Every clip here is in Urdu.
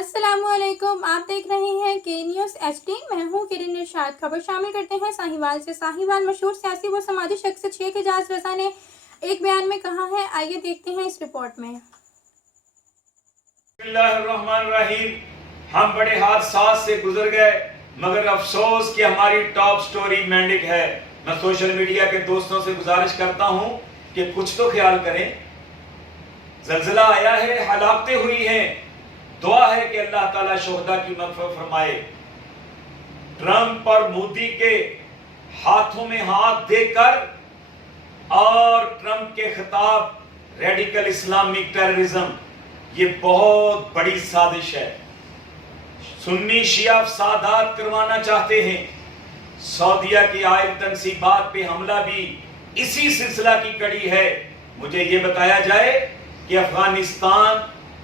السلام علیکم، آپ دیکھ رہے ہیں کے نیوز ایچ ڈی۔ میں ہوں کرن ارشاد۔ خبر شامل کرتے ہیں ساہیوال سے۔ ساہیوال مشہور سیاسی و سماجی شخصیت شیخ اعجاز رضا نے ایک بیان میں کہا ہے، آئیے دیکھتے ہیں اس رپورٹ میں۔ بسم اللہ الرحمن الرحیم۔ ہم بڑے حادثات سے گزر گئے، مگر افسوس کہ ہماری ٹاپ سٹوری مینڈک ہے۔ میں سوشل میڈیا کے دوستوں سے گزارش کرتا ہوں کہ کچھ تو خیال کریں۔ زلزلہ آیا ہے، ہلاکتیں ہوئی ہیں، دعا ہے کہ اللہ تعالیٰ شہداء کی مغفرت فرمائے۔ ٹرمپ اور مودی کے ہاتھوں میں ہاتھ دے کر اور ٹرمپ کے خطاب ریڈیکل اسلامک ٹیررزم، یہ بہت بڑی سازش ہے۔ سنی شیعہ فسادات کروانا چاہتے ہیں۔ سعودیہ کی عائل تنصیبات پہ حملہ بھی اسی سلسلہ کی کڑی ہے۔ مجھے یہ بتایا جائے کہ افغانستان،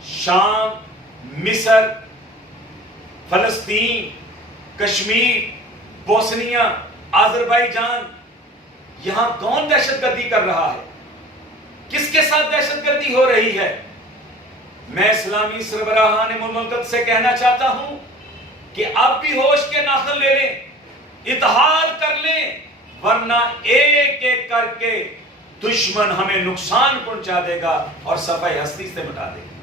شام، مصر، فلسطین، کشمیر، بوسنیا، آذربائیجان، یہاں کون دہشت گردی کر رہا ہے؟ کس کے ساتھ دہشت گردی ہو رہی ہے؟ میں اسلامی سربراہان مملکت سے کہنا چاہتا ہوں کہ اب بھی ہوش کے ناخن لے لیں، اتحاد کر لیں، ورنہ ایک ایک کر کے دشمن ہمیں نقصان پہنچا دے گا اور صفحہ ہستی سے مٹا دے گا۔